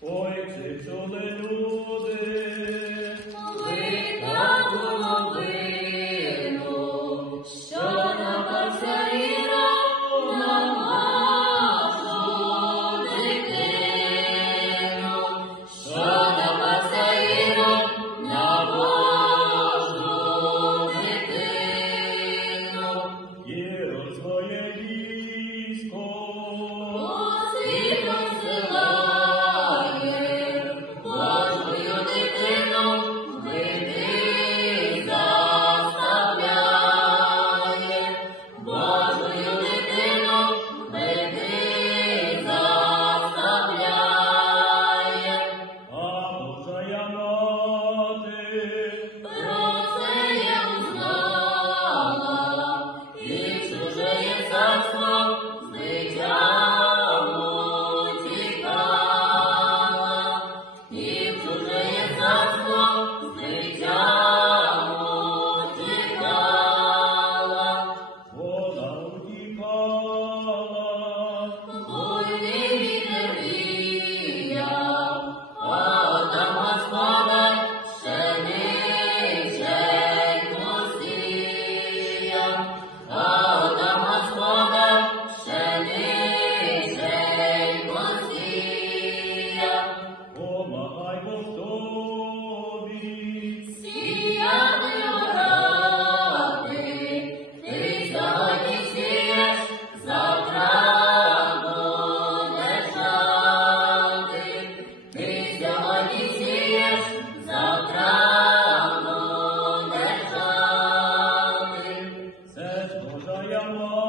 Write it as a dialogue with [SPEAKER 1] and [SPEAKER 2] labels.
[SPEAKER 1] Ой, чи чули люди,
[SPEAKER 2] Лика головину, 不要我。